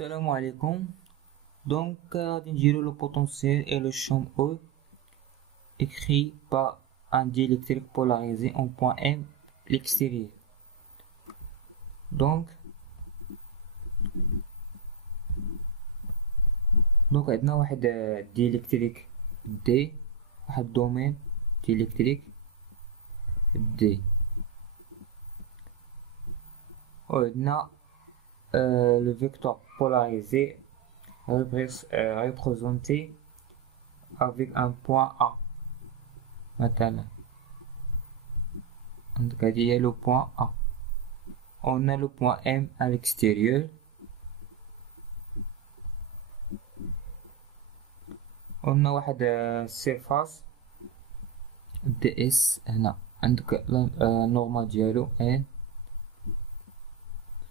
Salam alaikum. Donc, نديرو le potentiel et le champ E écrit par un diélectrique polarisé en point M l'extérieur. Donc عندنا واحد ديالكتريك دي، واحد دومين ديالكتريك دي، وعندنا le vecteur polarisé représenté avec un point A. مثلا عندك هادي هي le point A. On a le point M à l'extérieur. On a واحد surface DS هنا، عندك normal ديالو N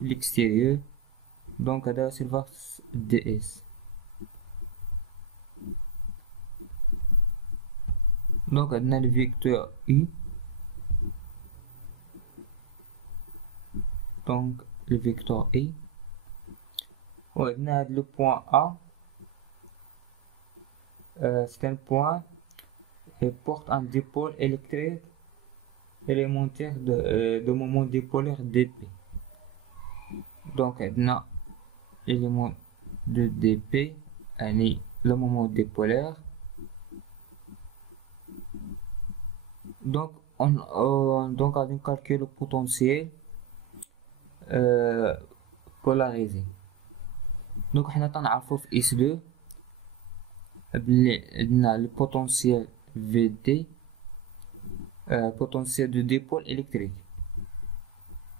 l'extérieur. Donc هذا surface DS. Donc عندنا le vecteur U. Donc le vecteur I. وعندنا le point A. C'est un point qui porte un dipôle électrique élémentaire de moment dipolaire dp. Donc عندنا élément de dp يعني le moment dipolaire. Donc on calcule le potentiel polarisé. Donc حنا تنعرفو في S2 بلي عندنا le potentiel VD, potentiel de dipôle électrique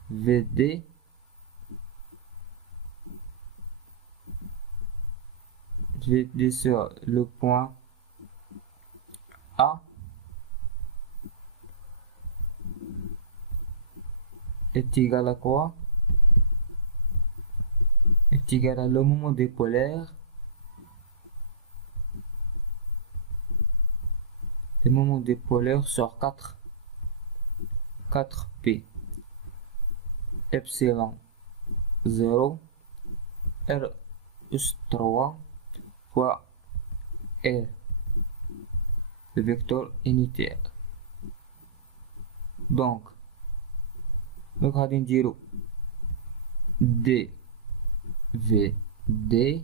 VD sur le point A est égal à quoi? Est égal à le moment dipolaire, le moment dipolaire sur 4P epsilon 0 R plus 3 fois R, le vecteur unitaire. Donc غادي نديرو DVD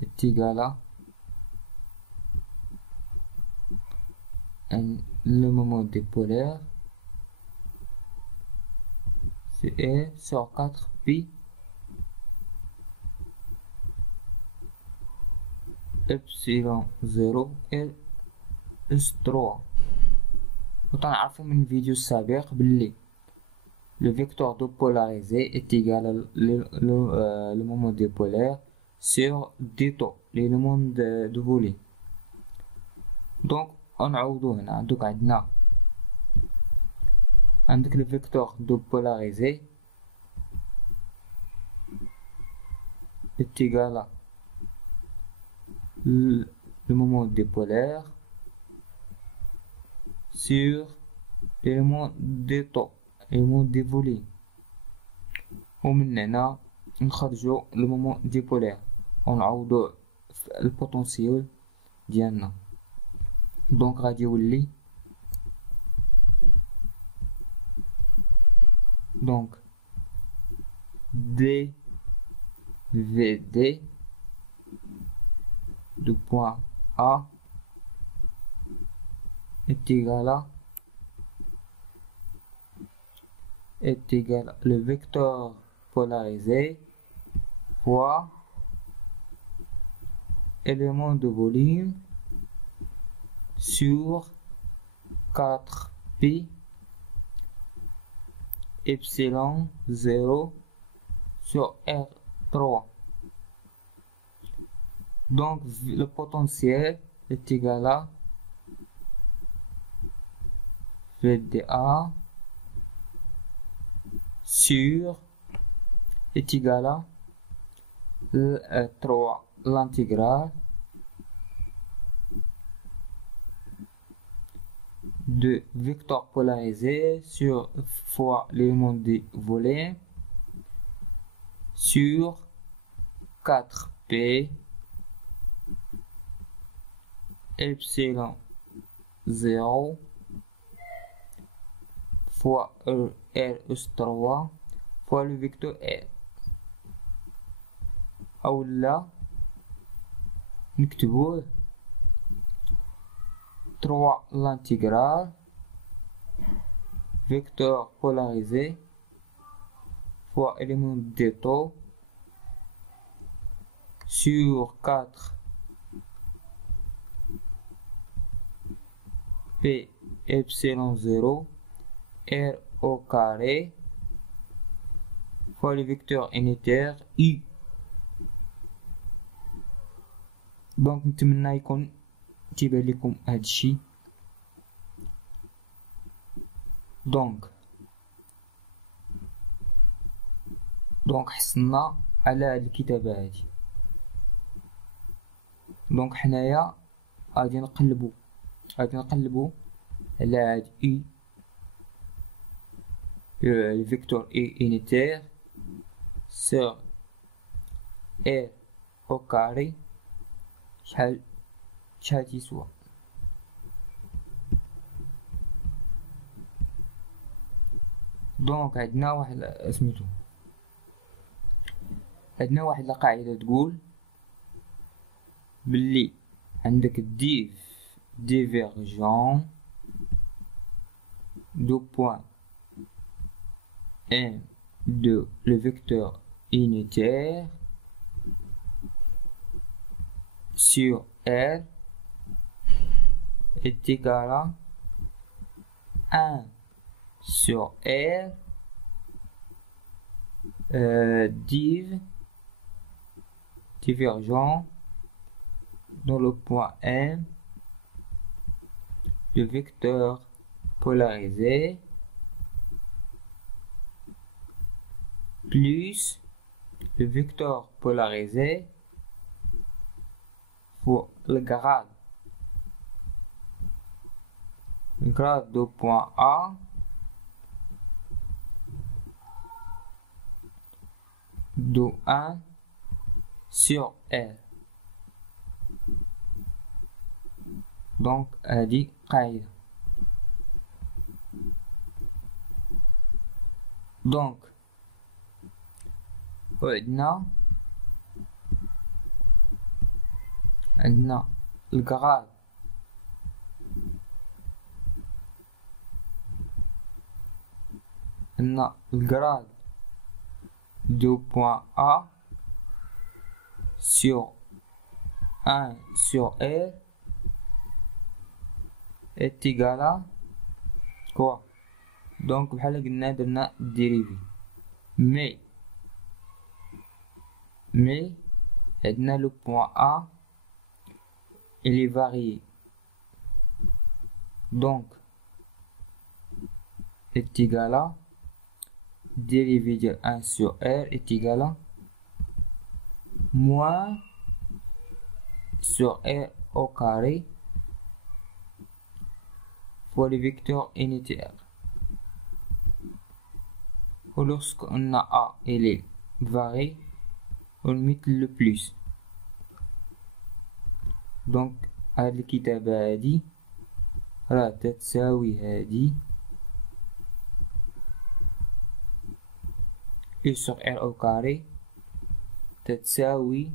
est égal à le moment dipolaire, c'est E sur 4pi epsilon 0 L plus 3. وتنعرفو من الفيديو السابق باللي le vecteur de polarisé est égal à le moment dipolaire sur d taux, l'élément de volume. Donc نعوضو هنا. عندك le vecteur de polarisé est égal à le moment dipolaire sur l'élément de taux, l'élément de volume. ومن هنا نخرجو le moment dipolaire ونعوضو le potentiel ديالنا. Donc غادي يولي donc DVD du point A est égal à le vecteur polarisé fois élément de volume sur 4pi epsilon 0 sur R3. Donc le potentiel est égal à VDA sur est égal à 3 l'intégrale de vecteur polarisé sur fois l'élément de volume sur 4p epsilon 0 fois R-3 fois le vecteur R. أو لا نكتبوه 3 l'intégrale vecteur polarisé fois élément de taux sur 4 p epsilon 0 r au carré fois le vecteur unitaire u. دونك نتمنى يكون تيبان لكم هاد الشي. دونك حصلنا على هاد الكتابة هادي. دونك حنايا غادي نقلبو على هاد اي الفيكتور اي unitaire sur r au carré شحال تيسوى. دونك عندنا واحد سميتو عندنا واحد القاعدة تقول بلي عندك divergent de point M de le vecteur unitaire sur R est égal à 1 sur R divergent dans le point M le vecteur polarisé plus le vecteur polarisé fois le grade de point A de 1 sur R. Donc هذه قاعدة. دونك وعندنا الجراد de point A sur 1 sur R est égal à quoi? Donc بحال قلنا درنا dérivé mais عندنا le point A il est varié donc est égal à dérivé de 1 sur R est égal à moins sur R au carré fois le vecteur unitaire. Lorsqu'on a A il est varié on met le plus. donc هاد الكتابة هادي راه تتساوي هادي U sur R au carré تتساوي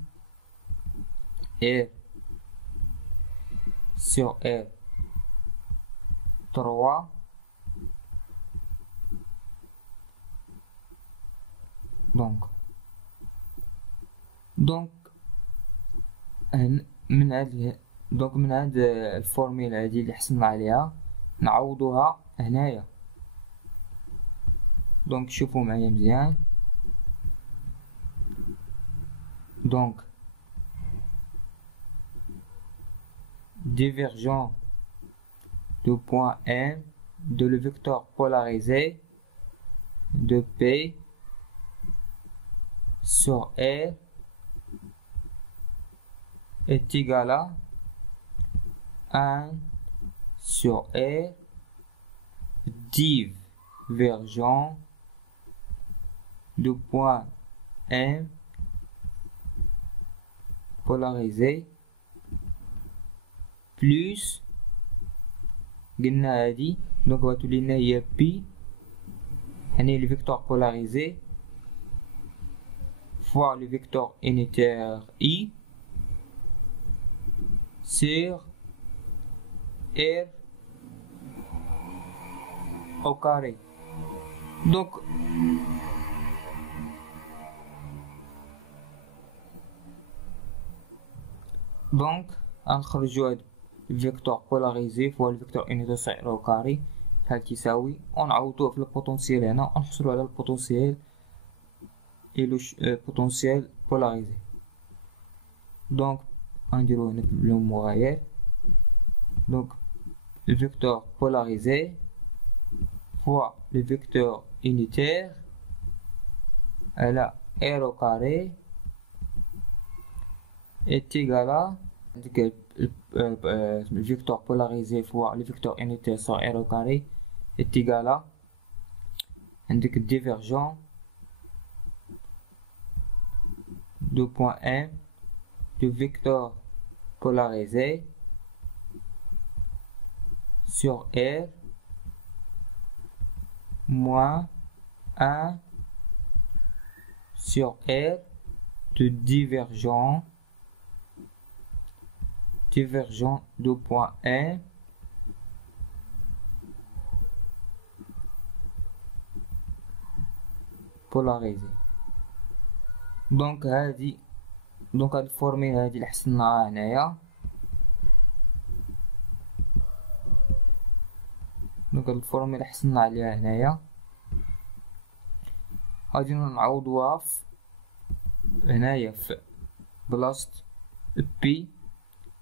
R sur R 3 donc من هاد الفورميلا هادي اللي حصلنا عليها نعوضوها هنايا. دونك شوفوا معايا مزيان. دونك divergent du point M de le vecteur polarisé de P sur R est égal à 1 sur R divergent du point M polarisé plus قلنا هادي دونك غتولي لنا هي بي يعني le vecteur polarisé fois le vecteur unitaire I sur R au carré. Donc غنخرجو هاد الفيكتور بولاريزي فوا الفيكتور unitaire sur R au carré بحال تساوي ونعوضوه في البوتونسيال هنا ونحصلو على البوتونسيال et le potentiel polarisé. Donc غنديرو هنا le مغاير. Donc le vecteur polarisé fois le vecteur unitaire على R au carré est égal à le vecteur polarisé fois le vecteur unitaire sur R au carré est égal à عندك divergent de point M du vecteur polarisé sur R moins 1 sur R de divergent de point M polarisé. دونك هاد الفورميل هادي اللي حصلناها هنايا. دونك هاد الفورميل اللي حصلنا عليها هنايا غادي نعوضوها هنايا في بلاصة بي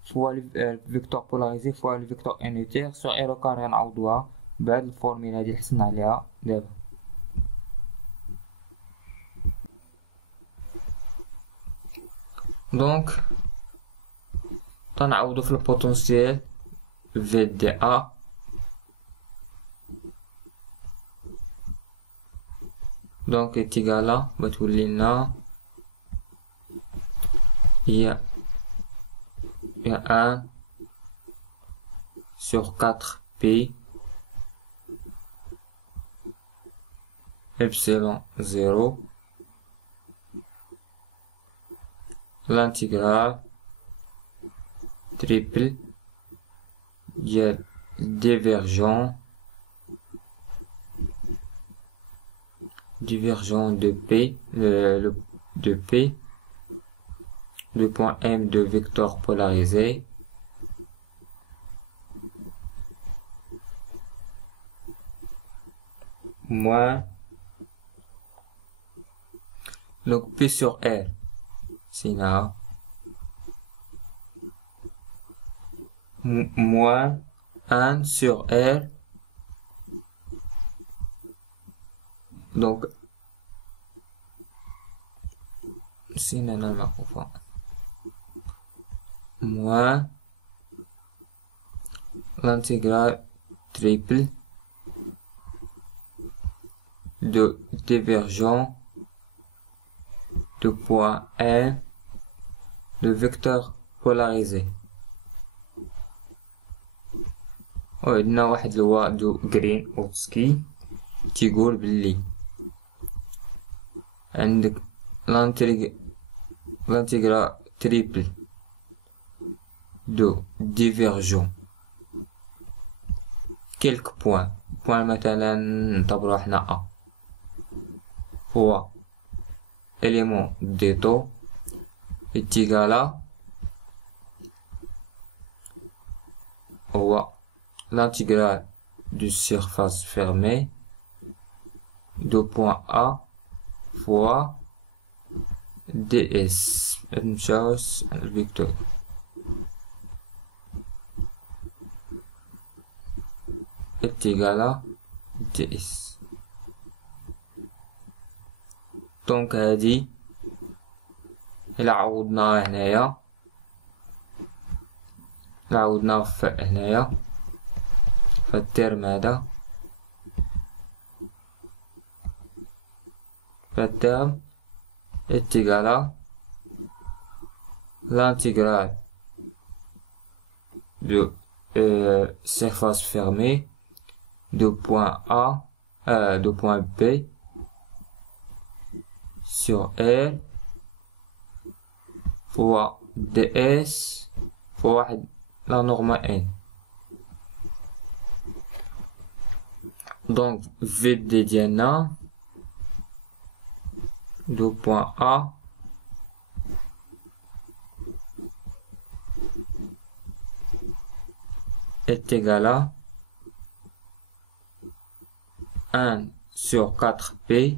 فوا الفيكتور بولاريزي فوا الفيكتور unitaire سور R au carré نعوضوها بهاد الفورميل هادي اللي حصلنا عليها دابا. دونك تنعوضو في البوتنسيال في دي ا دونك تيغالا بتولي لنا هي 1 sur 4 pi epsilon 0 l'intégrale triple divergent de P, de P, le point M de vecteur polarisé moins donc P sur R c'est là moins 1 sur R donc c'est là moins l'intégrale triple de divergent de point M de vecteur polarisé. وعندنا واحد دو غرين اوتسكي تيقول بلي عندك l'intégral triple de divergent quelques points مثلا نعتبرو حنا A هو élément des taux est égal à هو l'intégrale de surface fermée de point A fois ds نمشاوش الفيكتور est égal à ds. دونك هادي إلا عوضناها هنايا عوضناها هنايا فالترم هذا فالترم est égal à l'intégrale de surface fermée de point A, de point B sur R fois ds fois la norme n. Donc VD Diana de point A est égal à 1 sur 4P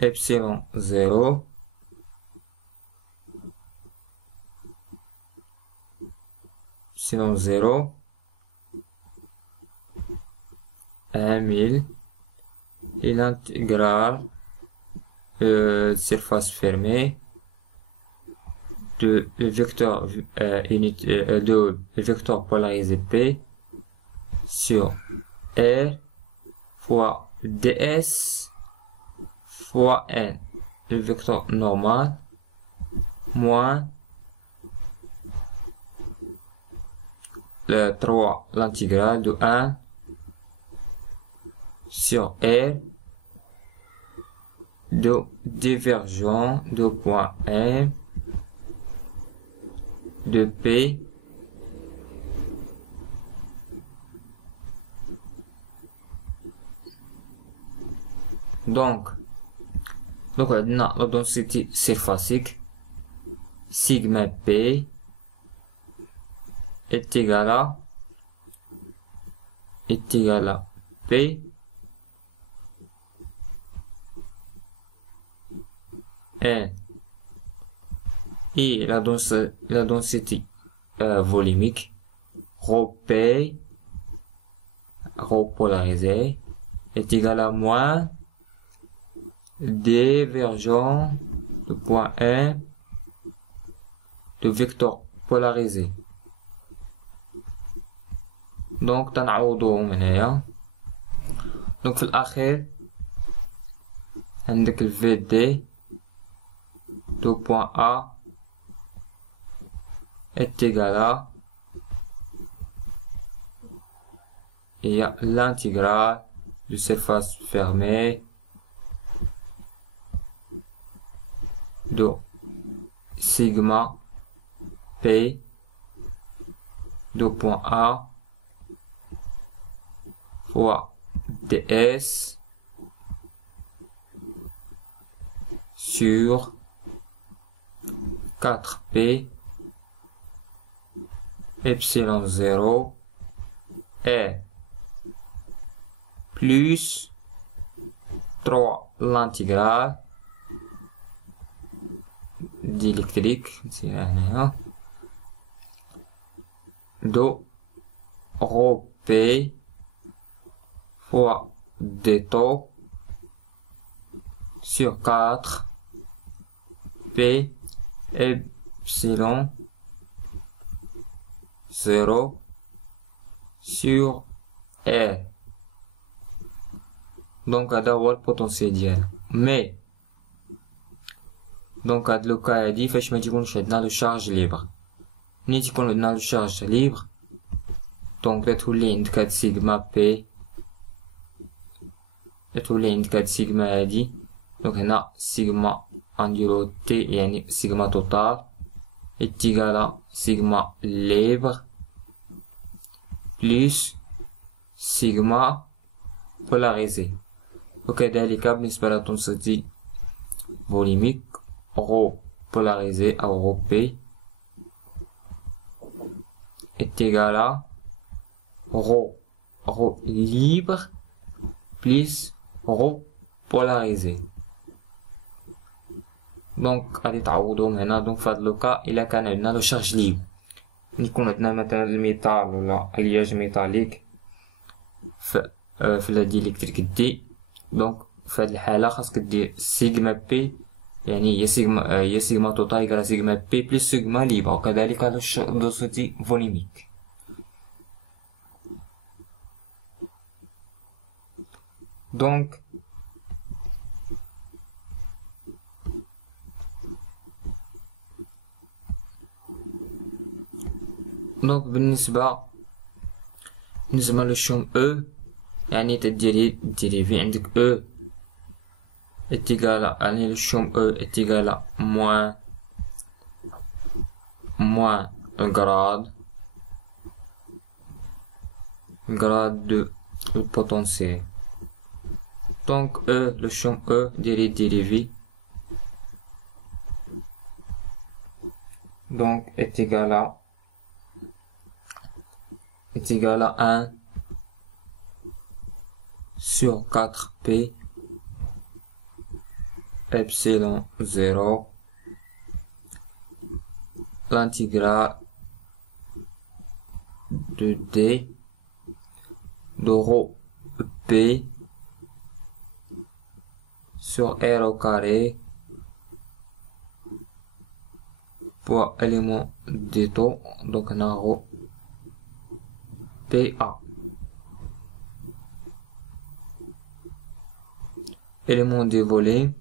epsilon 0 epsilon 0 1000 et l'intégrale surface fermée de vecteur de vecteur polarisé P sur R fois ds fois n, le vecteur normal, moins le 3 l'intégrale de 1 sur R de divergent de point M de P donc on a la densité surfacique sigma P est égal à P N et la densité volumique rho P rho polarisé est égal à moins divergent de point M de vecteur polarisé. donc تنعوضوهم هنايا. donc في الأخير عندك ال VD de point A est égal à l'intégrale de surface fermée de sigma P de point A fois ds sur 4P epsilon 0 R plus 3 l'intégrale d'électrique de rho P fois d taux sur 4 P epsilon 0 sur R. donc هذا هو البوتنسيال ديالنا. مي دونك هاد لو كا هادي فاش ما تيكونش عندنا لو شارج ليبر. ملي تيكون عندنا لو شارج ليبر دونك تتولي عندك هاد سيغما بي تولي عندك هاد سيغما هادي. دونك هنا سيغما انديرو تي يعني سيغما توتال اتيغالا سيغما ليبر بلس سيغما بولاريزي. وكذلك بالنسبة للدنسيتي فوليميك رو بولاريزي أو رو بي اتيغالا رو ليبر بلس رو بولاريزي. دونك غادي تعوضوهم هنا. دونك في هاد لوكا الا كان عندنا لو شارج ليبر يكون عندنا مثلا الميتال ولا الياج ميتاليك في لا ديليكتريك دي. دونك في هاد الحالة خاصك دير سيغما بي يعني هي سيغما توتال يقرا سيغما بي بلس سيغما ليبر. وكذلك لو دوسيتي فوليميك. دونك دونك بالنسبة للشوم او يعني تديري في عندك او اتيغالا، يعني الشوم او اتيغالا موان الجراد دو البوتنسيال. دونك او le champ E ديري dérivé donc est égal à 1 sur 4p epsilon 0 l'intégrale de d de rho p sur r au carré pour élément des taux, donc on a rho PA. élément des volets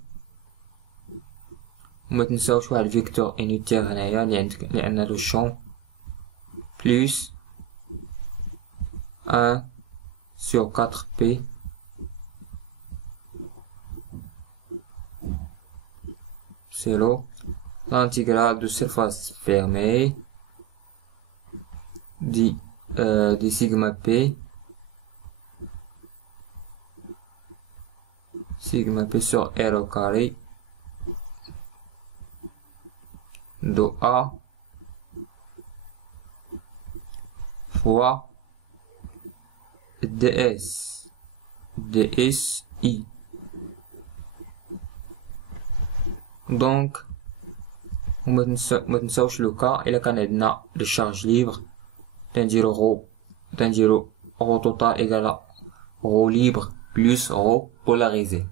وما تنساوش واحد الفيكتور انيتير هنايا اللي عندك لان لو شون بلس 1 sur 4p c'est l'intégrale de surface fermée de sigma p sur r au carré de A fois dSi. donc ما تنساوش لو كا الا كان عندنا لو شارج ليبر تنديرو رو توتال ايكالا رو ليبر بلس رو بولاريزي.